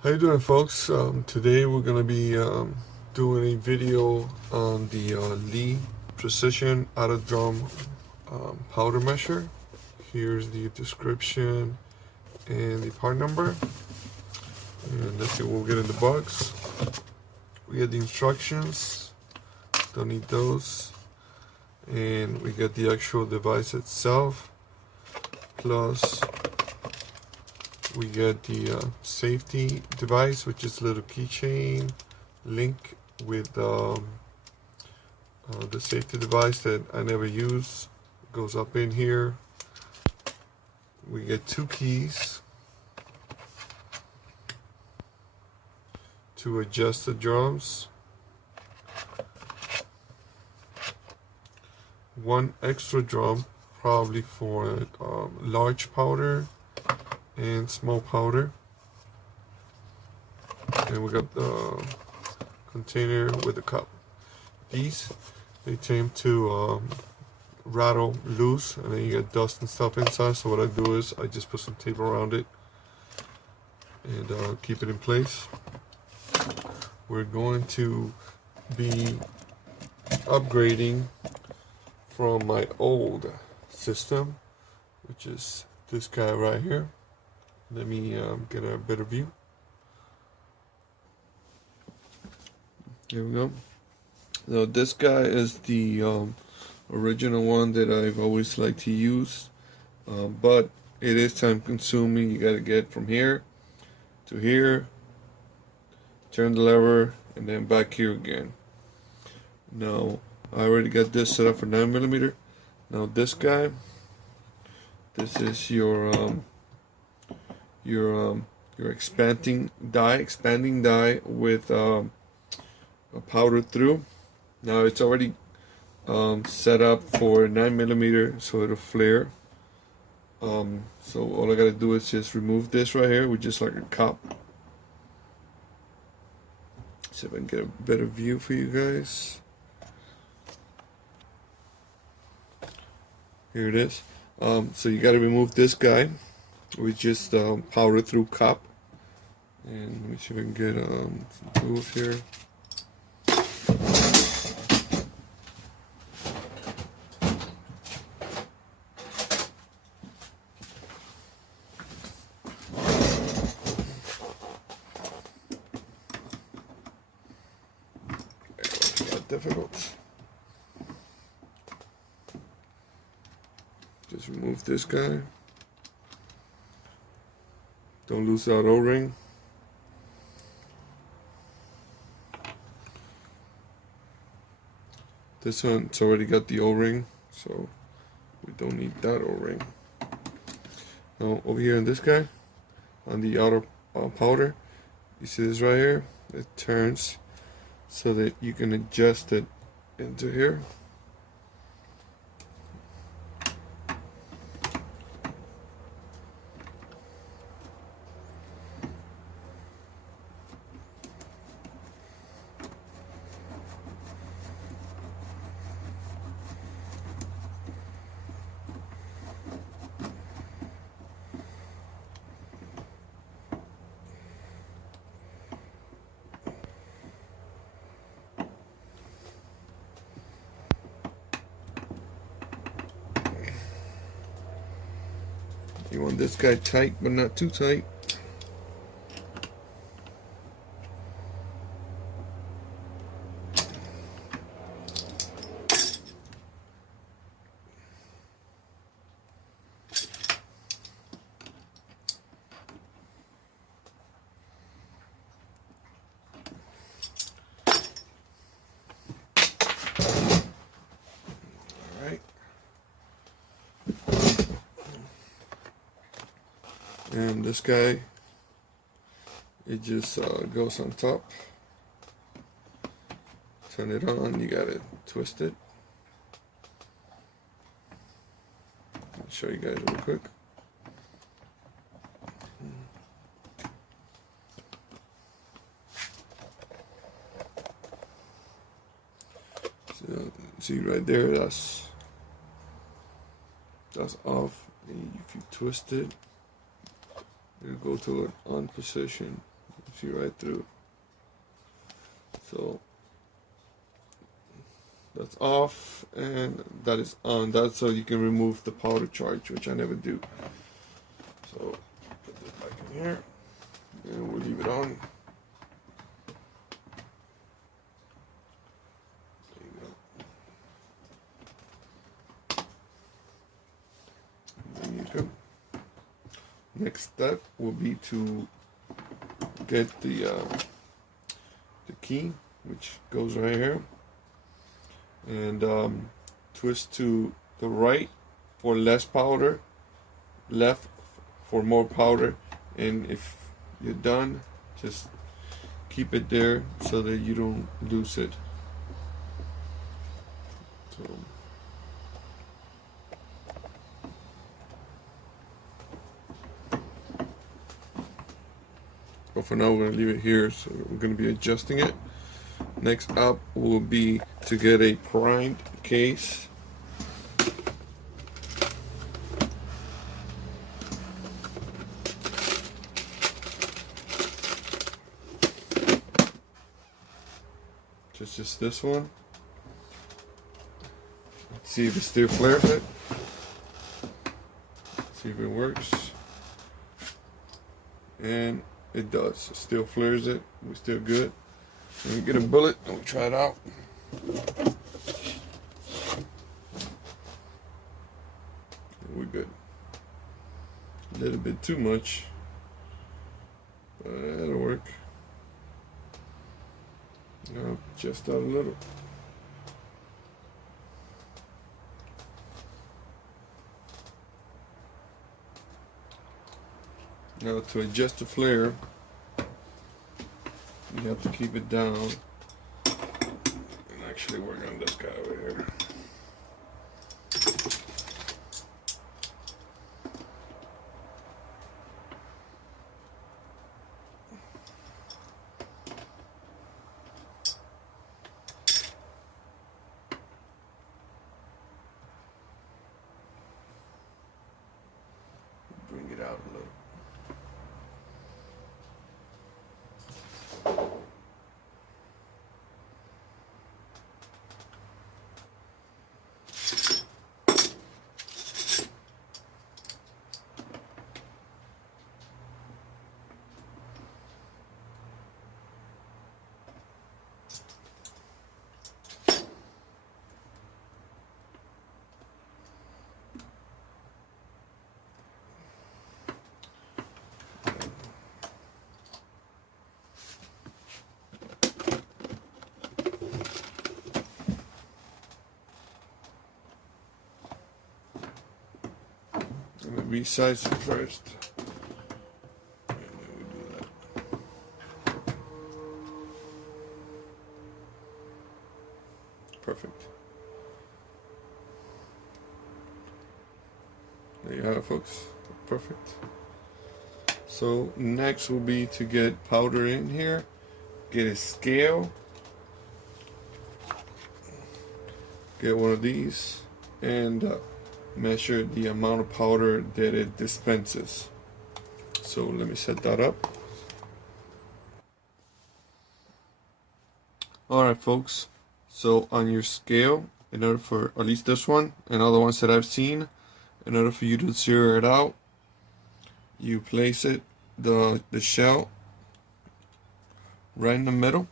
How you doing, folks? Today we're going to be doing a video on the Lee Precision Auto Drum powder measure. Here's the description and the part number. And let's see what we'll get in the box. We get the instructions. Don't need those. And we get the actual device itself. Plus we get the safety device, which is a little keychain link with the safety device that I never use. It goes up in here. We get 2 keys to adjust the drums. 1 extra drum, probably for large powder and small powder. And we got the container with the cup. These, they tend to rattle loose, and then you get dust and stuff inside. So what I do is I just put some tape around it and keep it in place. We're going to be upgrading from my old system, which is this guy right here. Let me get a better view. Here we go. Now this guy is the original one that I've always liked to use, but it is time consuming. You got to get from here to here, turn the lever, and then back here again. Now I already got this set up for 9mm. Now this guy, this is your expanding die with a powder through. Now it's already set up for 9mm, so it'll flare. So all I gotta do is just remove this right here with just like a cup. See if I can get a better view for you guys. Here it is. So you gotta remove this guy with just powder through cup. And let me see if I can get some tools here. Not difficult. Just remove this guy. Don't lose that O-ring. This one's already got the O-ring, so we don't need that O-ring. Now over here in this guy, on the outer powder, you see this right here? It turns so that you can adjust it into here. You want this guy tight, but not too tight. All right. And this guy, it just goes on top. Turn it on, you gotta twist it. I'll show you guys real quick. So, see right there, that's off. And if you twist it, it'll go to an on position. See right through. So that's off and that is on. That's so you can remove the powder charge, which I never do. So put this back in here and we'll leave it on. There you go. Next step will be to get the key, which goes right here, and twist to the right for less powder, left for more powder, and if you're done, just keep it there so that you don't lose it. So but for now, we're going to leave it here, so we're going to be adjusting it. Next up will be to get a primed case. Just this one. Let's see if it still flares it. See if it works. And it does. It still flares it. We're still good. Let me get a bullet and we'll try it out. We're good. A little bit too much, but that'll work. No, just out a little. Now to adjust the flare, you have to keep it down and actually work on this guy over here. Bring it out a little. I'm going to resize it first. And then we'll do that. Perfect. There you have it, folks. Perfect. So next will be to get powder in here. Get a scale. Get one of these and measure the amount of powder that it dispenses. So let me set that up. Alright folks, so on your scale, in order for, at least this one and other ones that I've seen, in order for you to zero it out, you place it, the shell right in the middle,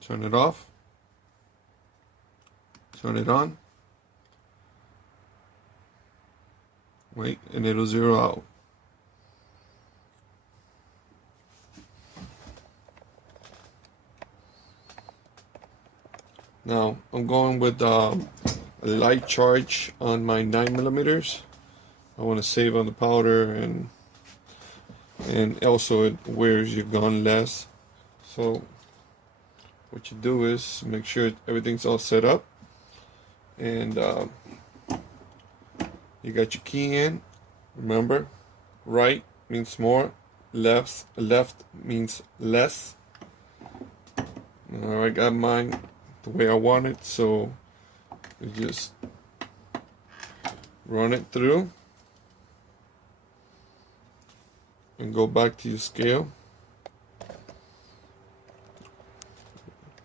turn it off, turn it on, wait, and it'll zero out. Now I'm going with a light charge on my 9mm. I want to save on the powder, and also it wears your gun less. So what you do is make sure everything's all set up, and you got your key in. Remember, right means more, left means less. Now I got mine the way I want it, so you just run it through and go back to your scale.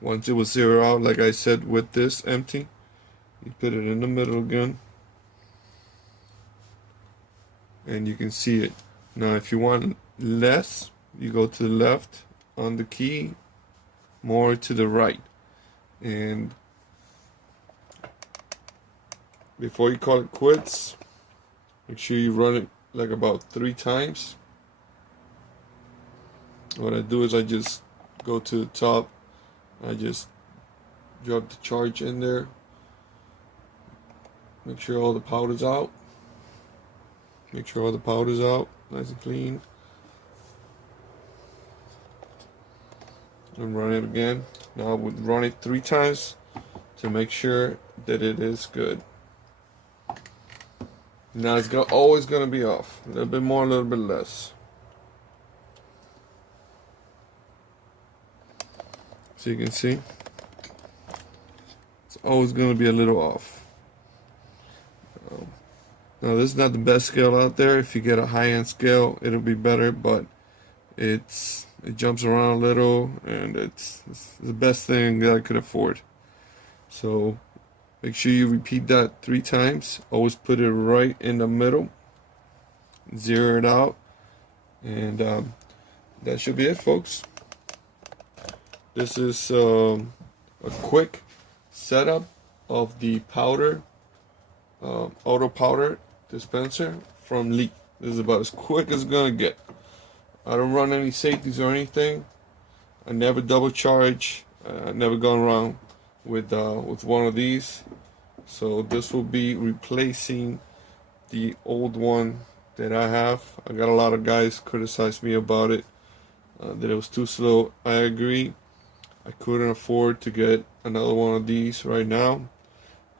Once it was zero out, like I said, with this empty, you put it in the middle again, and you can see it. Now if you want less, you go to the left on the key, more to the right, and before you call it quits, make sure you run it like about 3 times. What I do is I just go to the top, I just drop the charge in there, make sure all the powder's out, nice and clean, and run it again. Now I would run it 3 times to make sure that it is good. Now it's always going to be off, a little bit more, a little bit less. So you can see, it's always going to be a little off. Now this is not the best scale out there. If you get a high-end scale, it'll be better, but it jumps around a little, and it's the best thing that I could afford. So make sure you repeat that 3 times. Always put it right in the middle, zero it out, and that should be it, folks. This is a quick setup of the powder, auto powder dispenser from Lee. This is about as quick as it's gonna get. I don't run any safeties or anything. I never double charge. I've never gone wrong with one of these. So this will be replacing the old one that I have. I got a lot of guys criticize me about it, that it was too slow. I agree. I couldn't afford to get another one of these right now.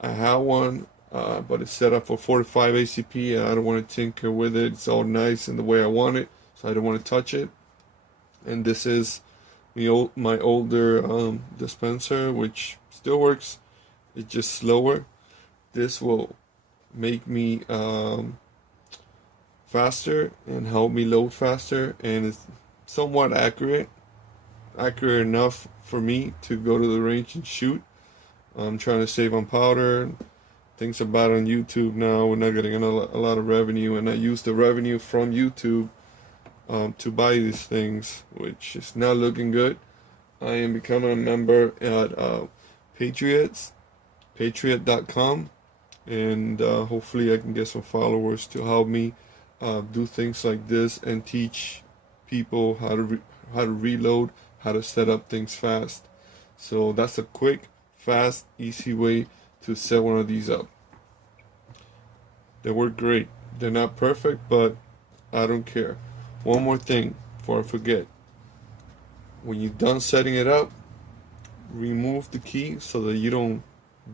I have one, but it's set up for 45 ACP, and I don't want to tinker with it. It's all nice in the way I want it, so I don't want to touch it. And this is my older dispenser, which still works. It's just slower. This will make me faster and help me load faster, and it's somewhat accurate enough for me to go to the range and shoot. I'm trying to save on powder. Things about on YouTube now. We're not getting a lot of revenue, and I use the revenue from YouTube to buy these things, which is not looking good. I am becoming a member at Patriot.com, and hopefully I can get some followers to help me do things like this and teach people how to reload, how to set up things fast. So that's a quick, fast, easy way to set one of these up. They work great. They're not perfect, but I don't care. One more thing before I forget. When you're done setting it up, remove the key so that you don't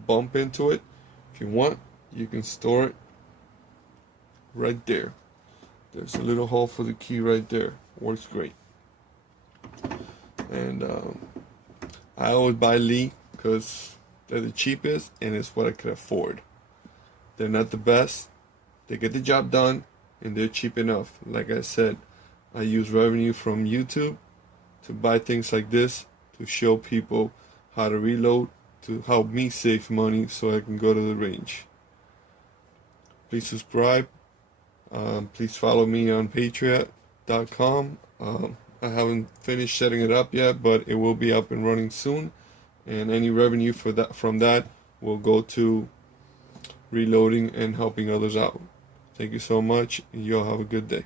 bump into it. If you want, you can store it right there. There's a little hole for the key right there. Works great. And I always buy Lee because they're the cheapest and it's what I can afford. They're not the best. They get the job done and they're cheap enough. Like I said, I use revenue from YouTube to buy things like this, to show people how to reload, to help me save money so I can go to the range. Please subscribe. Please follow me on Patriot.com. I haven't finished setting it up yet, but it will be up and running soon, and any revenue from that will go to reloading and helping others out. Thank you so much, and you all have a good day.